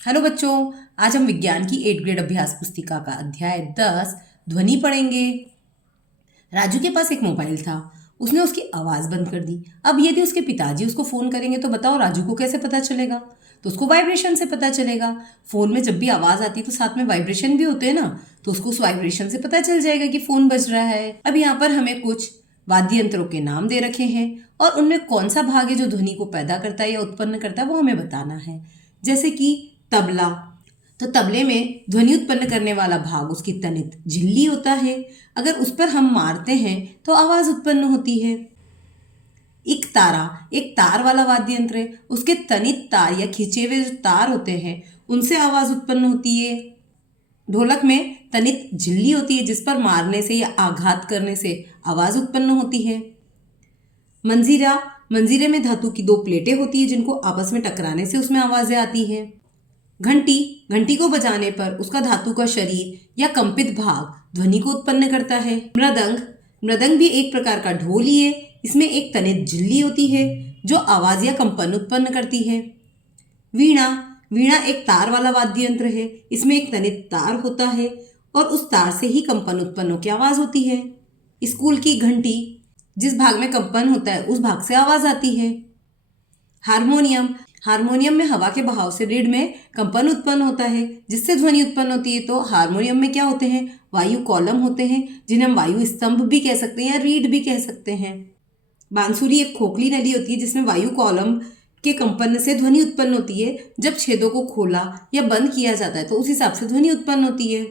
Hello बच्चों, आज हम विज्ञान की 8th ग्रेड अभ्यास पुस्तिका का अध्याय 10 ध्वनि पढ़ेंगे। राजू के पास एक मोबाइल था। उसने उसकी आवाज़ बंद कर दी। अब यदि उसके पिताजी उसको फ़ोन करेंगे तो बताओ राजू को कैसे पता चलेगा? तो उसको वाइब्रेशन से पता चलेगा। फ़ोन में जब भी आवाज़ आती है तो साथ में वाइब्रेशन भी होते हैं ना, तो उसको उस वाइब्रेशन से पता चल जाएगा कि फ़ोन बज रहा है। अब यहाँ पर हमें कुछ वाद्य यंत्रों के नाम दे रखे हैं और उनमें कौन सा भाग है जो ध्वनि को पैदा करता है या उत्पन्न करता है वो हमें बताना है। जैसे कि तबला, तो तबले में ध्वनि उत्पन्न करने वाला भाग उसकी तनित झिल्ली होता है। अगर उस पर हम मारते हैं तो आवाज उत्पन्न होती है। एक तारा एक तार वाला वाद्य यंत्र है। उसके तनित तार या खिंचे हुए जो तार होते हैं उनसे आवाज उत्पन्न होती है। ढोलक में तनित झिल्ली होती है जिस पर मारने से या आघात करने से आवाज उत्पन्न होती है। मंजीरा, मंजीरे में धातु की दो प्लेटें होती है जिनको आपस में टकराने से उसमें आवाजें आती हैं। घंटी, घंटी को बजाने पर उसका धातु का शरीर या कंपित भाग ध्वनि को उत्पन्न करता है। मृदंग, मृदंग भी एक प्रकार का ढोल ही है। इसमें एक तनित झिल्ली होती है जो आवाज या कंपन उत्पन्न करती है। वीणा, वीणा एक तार वाला वाद्य यंत्र है। इसमें एक तनित तार होता है और उस तार से ही कंपन उत्पन्न होकर आवाज होती है। स्कूल की घंटी, जिस भाग में कंपन होता है उस भाग से आवाज आती है। हारमोनियम, हारमोनियम में हवा के बहाव से रीड में कंपन उत्पन्न होता है जिससे ध्वनि उत्पन्न होती है। तो हारमोनियम में क्या होते हैं? वायु कॉलम होते हैं जिन्हें हम वायु स्तंभ भी कह सकते हैं या रीड भी कह सकते हैं। बांसुरी एक खोखली नली होती है जिसमें वायु कॉलम के कंपन से ध्वनि उत्पन्न होती है। जब छेदों को खोला या बंद किया जाता है तो उस हिसाब से ध्वनि उत्पन्न होती है।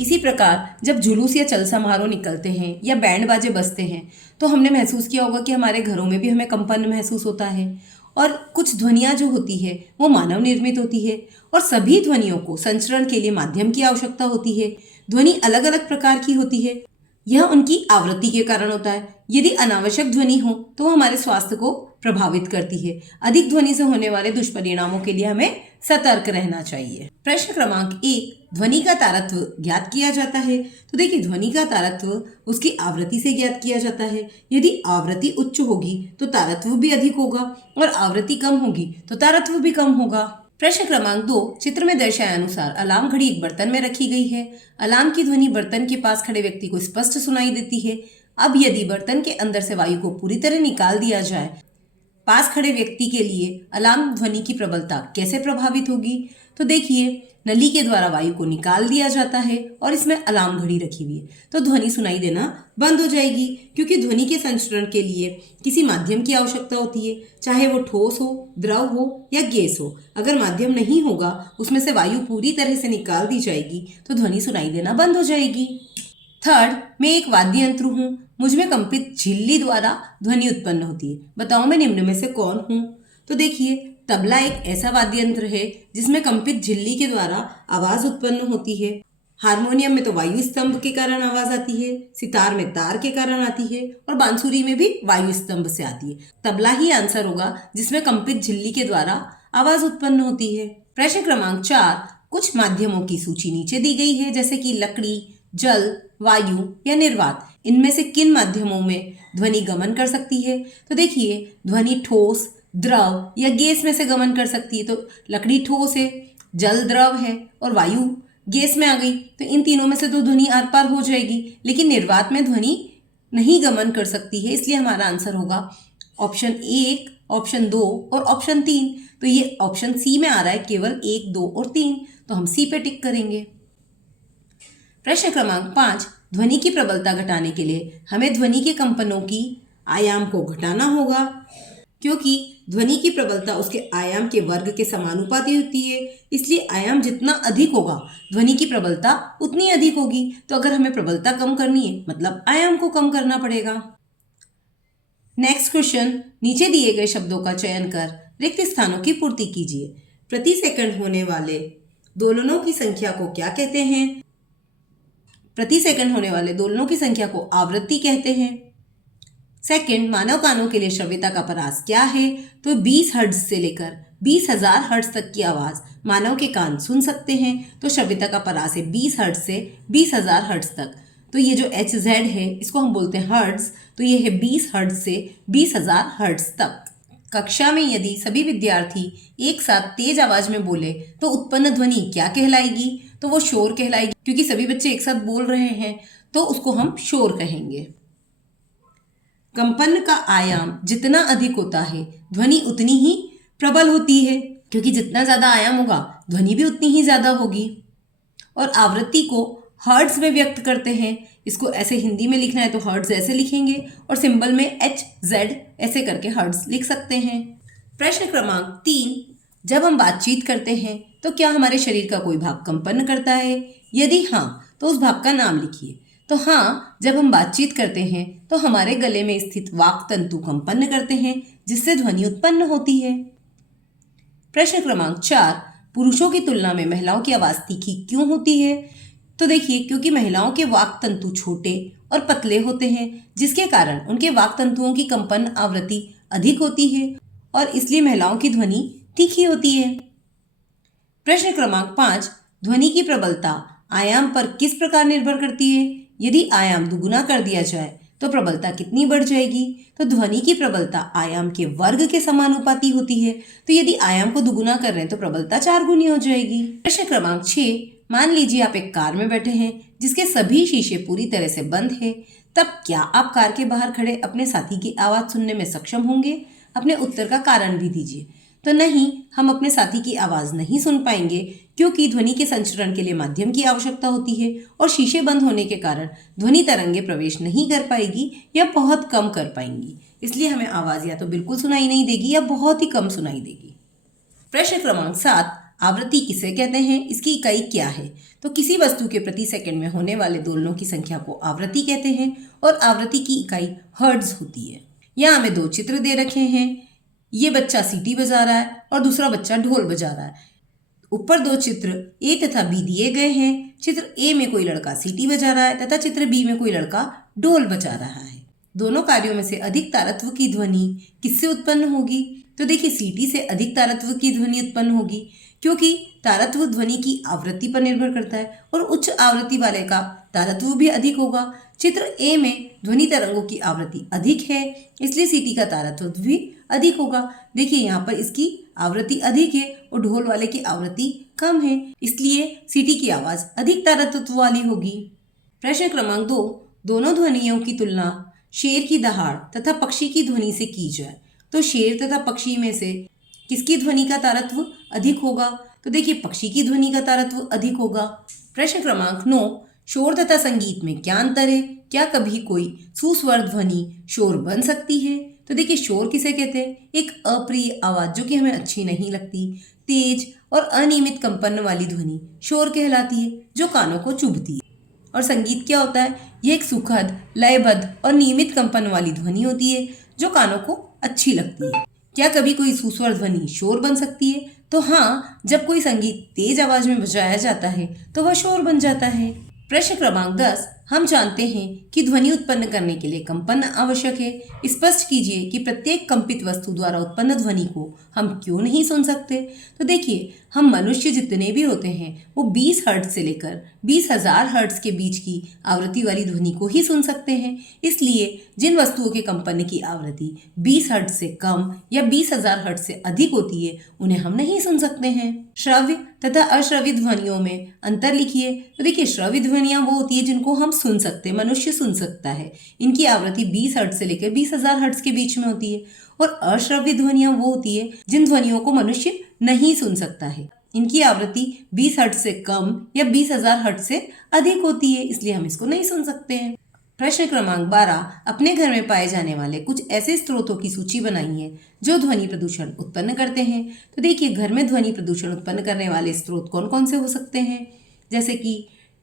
इसी प्रकार जब जुलूस या चल समारोह निकलते हैं या बैंड बाजे बजते हैं तो हमने महसूस किया होगा कि हमारे घरों में भी हमें कंपन महसूस होता है। और कुछ ध्वनियाँ जो होती है वो मानव निर्मित होती है और सभी ध्वनियों को संचरण के लिए माध्यम की आवश्यकता होती है। ध्वनि अलग अलग प्रकार की होती है। यह उनकी आवृत्ति के कारण होता है। यदि अनावश्यक ध्वनि हो तो वो हमारे स्वास्थ्य को प्रभावित करती है। अधिक ध्वनि से होने वाले दुष्परिणामों के लिए हमें सतर्क रहना चाहिए। प्रश्न क्रमांक 1, ध्वनि का तारत्व ज्ञात किया जाता है। तो देखिए, ध्वनि का तारत्व उसकी आवृत्ति से ज्ञात किया जाता है। यदि आवृत्ति उच्च होगी तो तारत्व भी अधिक होगा और आवृत्ति कम होगी तो तारत्व भी कम होगा। प्रश्न क्रमांक 2, चित्र में दर्शाए अनुसार अलार्म घड़ी एक बर्तन में रखी गई है। अलार्म की ध्वनि बर्तन के पास खड़े व्यक्ति को स्पष्ट सुनाई देती है। अब यदि बर्तन के अंदर से वायु को पूरी तरह निकाल दिया जाए, पास खड़े व्यक्ति के लिए अलार्म ध्वनि की प्रबलता कैसे प्रभावित होगी? तो देखिए, नली के द्वारा वायु को निकाल दिया जाता है और इसमें अलार्म घड़ी रखी हुई है तो ध्वनि सुनाई देना बंद हो जाएगी, क्योंकि ध्वनि के संचरण के लिए किसी माध्यम की आवश्यकता होती है, चाहे वो ठोस हो, द्रव हो या गैस हो। अगर माध्यम नहीं होगा, उसमें से वायु पूरी तरह से निकाल दी जाएगी तो ध्वनि सुनाई देना बंद हो जाएगी। थर्ड, मैं एक वाद्य यंत्र हूँ। मुझमें कंपित झिल्ली द्वारा ध्वनि उत्पन्न होती है। बताओ मैं निम्न में से कौन हूँ? तो देखिए, तबला एक ऐसा वाद्य यंत्र है जिसमें कंपित झिल्ली के द्वारा आवाज उत्पन्न होती है। हारमोनियम में तो वायु स्तंभ के कारण आवाज आती है, सितार में तार के कारण आती है और बांसुरी में भी वायु स्तंभ से आती है। तबला ही आंसर होगा जिसमें कंपित झिल्ली के द्वारा आवाज उत्पन्न होती है। प्रश्न क्रमांक 4, कुछ माध्यमों की सूची नीचे दी गई है, जैसे कि लकड़ी, जल, वायु या निर्वात। इनमें से किन माध्यमों में ध्वनि गमन कर सकती है? तो देखिए, ध्वनि ठोस, द्रव या गैस में से गमन कर सकती है। तो लकड़ी ठोस है, जल द्रव है और वायु गैस में आ गई, तो इन तीनों में से तो ध्वनि आर पार हो जाएगी। लेकिन निर्वात में ध्वनि नहीं गमन कर सकती है, इसलिए हमारा आंसर होगा ऑप्शन 1, ऑप्शन 2 और ऑप्शन 3। तो ये ऑप्शन सी में आ रहा है केवल 1, 2 और 3, तो हम सी पे टिक करेंगे। प्रश्न क्रमांक 5, ध्वनि की प्रबलता घटाने के लिए हमें ध्वनि के कंपनों की आयाम को घटाना होगा, क्योंकि ध्वनि की प्रबलता उसके आयाम के वर्ग के समानुपाती होती है। इसलिए आयाम जितना अधिक होगा ध्वनि की प्रबलता उतनी अधिक होगी। तो अगर हमें प्रबलता कम करनी है मतलब आयाम को कम करना पड़ेगा। नेक्स्ट क्वेश्चन, नीचे दिए गए शब्दों का चयन कर रिक्त स्थानों की पूर्ति कीजिए। प्रति सेकंड होने वाले दोलनों की संख्या को क्या कहते हैं? प्रति सेकंड होने वाले दोलनों की संख्या को आवृत्ति कहते हैं। सेकंड, मानव कानों के लिए श्रव्यता का परास क्या है? तो 20 हर्ट्ज से लेकर 20,000 हर्ट्ज तक की आवाज मानव के कान सुन सकते हैं। तो श्रव्यता का परास है 20 हर्ट्ज से 20,000 हर्ट्ज तक। तो ये जो HZ है इसको हम बोलते हैं हर्ट्ज, तो ये है 20 हर्ट्ज से 20,000 हर्ट्ज तक कक्षा में यदि सभी विद्यार्थी एक साथ तेज आवाज में बोले तो उत्पन्न ध्वनि क्या कहलाएगी? तो वो शोर कहलाएगी, क्योंकि सभी बच्चे एक साथ बोल रहे हैं तो उसको हम शोर कहेंगे। कंपन का आयाम जितना अधिक होता है ध्वनि उतनी ही प्रबल होती है, क्योंकि जितना ज्यादा आयाम होगा ध्वनि भी उतनी ही ज्यादा होगी। और आवृत्ति को हर्ट्ज में व्यक्त करते हैं। इसको ऐसे हिंदी में लिखना है तो हर्ट्ज ऐसे लिखेंगे और सिंबल में HZ ऐसे करके हर्ट्ज लिख सकते हैं। प्रश्न क्रमांक 3, जब हम बातचीत करते हैं तो क्या हमारे शरीर का कोई भाग कंपन करता है? यदि हाँ तो उस भाग का नाम लिखिए। तो हाँ, जब हम बातचीत करते हैं तो हमारे गले में स्थित वाक तंतु कंपन करते हैं, जिससे ध्वनि उत्पन्न होती है। प्रश्न क्रमांक 4, पुरुषों की तुलना में महिलाओं की आवाज तीखी क्यों होती है? तो देखिए, क्योंकि महिलाओं के वाक तंतु छोटे और पतले होते हैं, जिसके कारण उनके वाक तंतुओं की कंपन आवृत्ति अधिक होती है और इसलिए महिलाओं की ध्वनि तीखी होती है। प्रश्न क्रमांक 5, ध्वनि की प्रबलता आयाम पर किस प्रकार निर्भर करती है? यदि आयाम दुगुना कर दिया जाए तो प्रबलता कितनी बढ़ जाएगी? तो ध्वनि की प्रबलता आयाम के वर्ग के समानुपाती होती है। तो यदि आयाम को दुगुना कर रहे हैं तो प्रबलता 4 गुनी हो जाएगी। प्रश्न क्रमांक 6, मान लीजिए आप एक कार में बैठे हैं जिसके सभी शीशे पूरी तरह से बंद है, तब क्या आप कार के बाहर खड़े अपने साथी की आवाज सुनने में सक्षम होंगे? अपने उत्तर का कारण भी दीजिए। तो नहीं, हम अपने साथी की आवाज नहीं सुन पाएंगे, क्योंकि ध्वनि के संचरण के लिए माध्यम की आवश्यकता होती है और शीशे बंद होने के कारण ध्वनि तरंगे प्रवेश नहीं कर पाएगी या बहुत कम कर पाएंगी। इसलिए हमें आवाज या तो बिल्कुल सुनाई नहीं देगी या बहुत ही कम सुनाई देगी। प्रश्न क्रमांक 7, आवृत्ति किसे कहते हैं? इसकी इकाई क्या है? तो किसी वस्तु के प्रति सेकंड में होने वाले दोलनों की संख्या को आवृत्ति कहते हैं और आवृत्ति की इकाई हर्ट्ज होती है। यहाँ हमें 2 चित्र दे रखे हैं। ये बच्चा सीटी बजा रहा है और दूसरा बच्चा ढोल बजा रहा है। ऊपर 2 चित्र A तथा B दिए गए हैं। चित्र A में कोई लड़का सीटी बजा रहा है तथा चित्र B में कोई लड़का ढोल बजा रहा है। दोनों कार्यों में से अधिक तारत्व की ध्वनि किससे उत्पन्न होगी? तो देखिए, सीटी से अधिक तारत्व की ध्वनि उत्पन्न होगी, क्योंकि तारत्व ध्वनि की आवृत्ति पर निर्भर करता है और उच्च आवृत्ति वाले का तारत्व भी अधिक होगा। चित्र A में ध्वनि तरंगों की आवृत्ति अधिक है, इसलिए सीटी का तारत्व भी अधिक होगा। देखिए, यहाँ पर इसकी आवृत्ति अधिक है और ढोल वाले की आवृत्ति कम है, इसलिए सीटी की आवाज अधिक तारत्व वाली होगी। प्रश्न क्रमांक 2, दोनों ध्वनियों की तुलना शेर की दहाड़ तथा पक्षी की ध्वनि से की जाए तो शेर तथा पक्षी में से किसकी ध्वनि का तारत्व अधिक होगा? तो देखिए, पक्षी की ध्वनि का तारत्व अधिक होगा। प्रश्न क्रमांक 9, शोर तथा संगीत में क्या अंतर है? क्या कभी कोई सुस्वर ध्वनि शोर बन सकती है? तो देखिए, शोर किसे कहते हैं? एक अप्रिय आवाज जो कि हमें अच्छी नहीं लगती, तेज और अनियमित कंपन वाली ध्वनि शोर कहलाती है, जो कानों को चुभती है। और संगीत क्या होता है? यह एक सुखद, लयबद्ध और नियमित कंपन वाली ध्वनि होती है, जो कानों को अच्छी लगती है। क्या कभी कोई सुस्वर ध्वनि शोर बन सकती है? तो हाँ, जब कोई संगीत तेज आवाज में बजाया जाता है तो वह शोर बन जाता है। प्रश्न क्रमांक 10, हम जानते हैं कि ध्वनि उत्पन्न करने के लिए कंपन आवश्यक है। स्पष्ट कीजिए कि प्रत्येक कंपित वस्तु द्वारा उत्पन्न ध्वनि को हम क्यों नहीं सुन सकते? तो देखिए, हम मनुष्य जितने भी होते हैं वो 20 हर्ट्ज से लेकर 20,000 हर्ट्ज के बीच की आवृत्ति वाली ध्वनि को ही सुन सकते हैं। इसलिए जिन वस्तुओं के कंपन की आवृत्ति 20 हर्ट्ज से कम या 20,000 हर्ट्ज से अधिक होती है, उन्हें हम नहीं सुन सकते हैं। श्रव्य तथा अश्रव्य ध्वनियों में अंतर लिखिए। तो देखिए, श्रव्य ध्वनियां वो होती है जिनको हम सुन सकते हैं, मनुष्य सुन सकता है। इनकी आवृत्ति 20 हर्ट्ज से लेकर 20,000 हर्ट्ज के बीच में होती है। और अश्रव्य ध्वनियां वो होती है जिन ध्वनियों को मनुष्य नहीं सुन सकता है। इनकी आवृत्ति 20 हर्ट्ज से कम या 20,000 हर्ट्ज से अधिक होती है, इसलिए हम इसको नहीं सुन सकते हैं। प्रश्न क्रमांक 12, अपने घर में पाए जाने वाले कुछ ऐसे स्रोतों की सूची बनाई है जो ध्वनि प्रदूषण उत्पन्न करते हैं। तो देखिए, घर में ध्वनि प्रदूषण उत्पन्न करने वाले स्रोत कौन कौन से हो सकते हैं? जैसे कि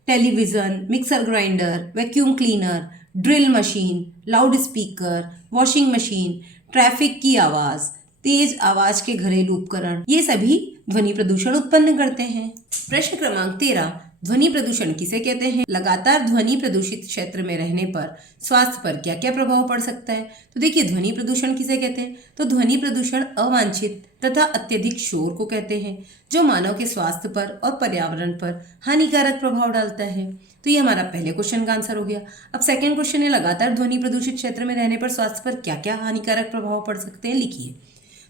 television, mixer grinder, vacuum cleaner, drill machine, loud speaker, washing machine, traffic की आवाज़, तेज आवाज के घरेलू उपकरण, ये सभी ध्वनि प्रदूषण उत्पन्न करते हैं। प्रश्न क्रमांक 13, ध्वनि प्रदूषण किसे कहते हैं? लगातार ध्वनि प्रदूषित क्षेत्र में रहने पर स्वास्थ्य पर क्या क्या प्रभाव पड़ सकता है? तो देखिए, ध्वनि प्रदूषण किसे कहते हैं? तो ध्वनि प्रदूषण अवांछित तथा अत्यधिक शोर को कहते हैं, जो मानव के स्वास्थ्य पर और पर्यावरण पर हानिकारक प्रभाव डालता है। तो ये हमारा पहले क्वेश्चन का आंसर हो गया। अब सेकंड क्वेश्चन है, लगातार ध्वनि प्रदूषित क्षेत्र में रहने पर स्वास्थ्य पर क्या क्या हानिकारक प्रभाव पड़ सकते हैं, लिखिए।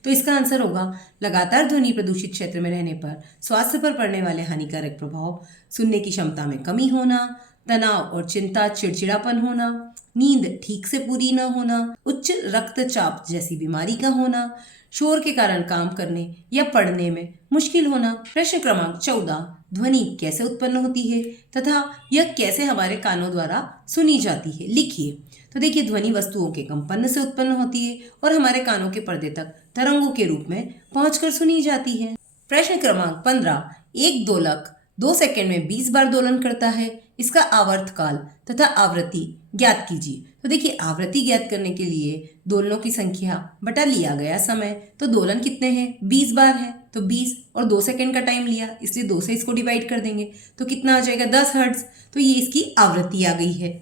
तो इसका आंसर होगा लगातार ध्वनि प्रदूषित क्षेत्र में रहने पर स्वास्थ्य पर पड़ने वाले हानिकारक प्रभाव, सुनने की क्षमता में कमी होना, तनाव और चिंता, चिड़चिड़ापन होना, नींद ठीक से पूरी न होना, उच्च रक्तचाप जैसी बीमारी का होना, शोर के कारण काम करने या पढ़ने में मुश्किल होना। प्रश्न क्रमांक 14, ध्वनि कैसे उत्पन्न होती है तथा यह कैसे हमारे कानों द्वारा सुनी जाती है, लिखिए। तो देखिए, ध्वनि वस्तुओं के कंपन से उत्पन्न होती है और हमारे कानों के पर्दे तक तरंगों के रूप में पहुंचकर सुनी जाती है। प्रश्न क्रमांक 15, एक दोलक 2 सेकंड में 20 बार दोलन करता है, इसका आवर्तकाल तथा आवृत्ति ज्ञात कीजिए। तो देखिए, आवृत्ति ज्ञात करने के लिए दोलनों की संख्या बटा लिया गया समय। तो दोलन कितने हैं? 20 बार है, तो 20 और 2 सेकंड का टाइम लिया, इसलिए 2 से इसको डिवाइड कर देंगे तो कितना आ जाएगा? 10 हर्ट्ज। तो ये इसकी आवृत्ति आ गई है।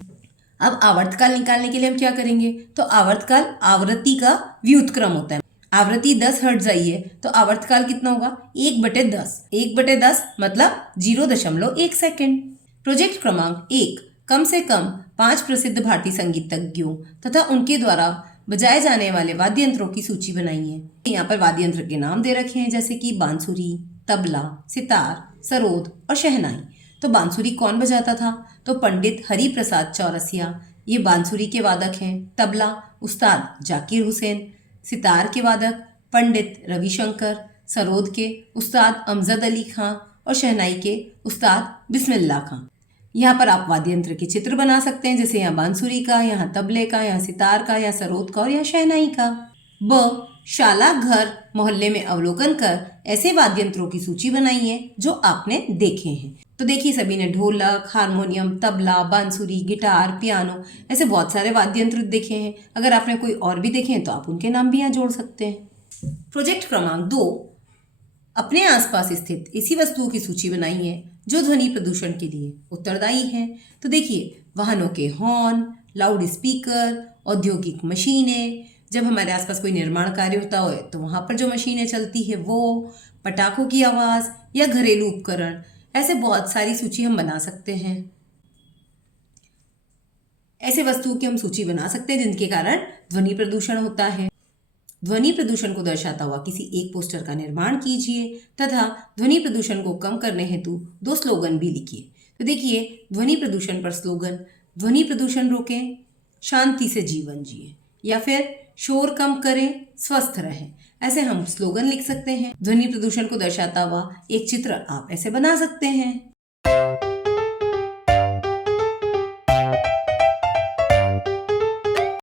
अब आवर्तकाल निकालने के लिए हम क्या करेंगे? तो आवर्तकाल आवृत्ति का व्युत्क्रम होता है। आवृत्ति 10 हर्ट्ज आई है तो आवर्तकाल कितना होगा? 1/10। 1/10 मतलब 0.1 सेकेंड। प्रोजेक्ट क्रमांक 1, कम से कम 5 प्रसिद्ध भारतीय संगीतज्ञों तथा उनके द्वारा बजाए जाने वाले वाद्य यंत्रों की सूची बनाई है। यहाँ पर वाद्य यंत्र के नाम दे रखे हैं, जैसे कि बांसुरी, तबला, सितार, सरोद और शहनाई। तो बांसुरी कौन बजाता था? तो पंडित हरि प्रसाद चौरसिया, ये बांसुरी के वादक हैं। तबला उस्ताद जाकिर हुसैन, सितार के वादक पंडित रविशंकर, सरोद के उस्ताद अमजद अली खां और शहनाई के उस्ताद बिस्मिल्लाह खां। यहाँ पर आप वाद्य यंत्र के चित्र बना सकते हैं, जैसे यहाँ बांसुरी का, यहाँ तबले का, यहाँ सितार का, यहाँ सरोद का और यहाँ शहनाई का। ब, शाला घर मोहल्ले में अवलोकन कर ऐसे वाद्य यंत्रों की सूची बनाई है जो आपने देखे हैं। तो देखिए, सभी ने ढोलक, हारमोनियम, तबला, बांसुरी, गिटार, पियानो, ऐसे बहुत सारे वाद्य यंत्र देखे हैं। अगर आपने कोई और भी देखे हैं तो आप उनके नाम भी यहाँ जोड़ सकते हैं। प्रोजेक्ट क्रमांक 2, अपने आसपास स्थित ऐसी वस्तुओं की सूची बनाई है जो ध्वनि प्रदूषण के लिए उत्तरदायी है। तो देखिए, वाहनों के हॉर्न, लाउड स्पीकर, औद्योगिक मशीनें, जब हमारे आसपास कोई निर्माण कार्य होता है तो वहाँ पर जो मशीनें चलती है वो, पटाखों की आवाज़ या घरेलू उपकरण, ऐसे बहुत सारी सूची हम बना सकते हैं। ऐसे वस्तुओं की हम सूची बना सकते हैं जिनके कारण ध्वनि प्रदूषण होता है। ध्वनि प्रदूषण को दर्शाता हुआ किसी एक पोस्टर का निर्माण कीजिए तथा ध्वनि प्रदूषण को कम करने हेतु 2 स्लोगन भी लिखिए। तो देखिए, ध्वनि प्रदूषण पर स्लोगन, ध्वनि प्रदूषण रोकें, शांति से जीवन जिए, या फिर शोर कम करें, स्वस्थ रहें, ऐसे हम स्लोगन लिख सकते हैं। ध्वनि प्रदूषण को दर्शाता हुआ एक चित्र आप ऐसे बना सकते हैं।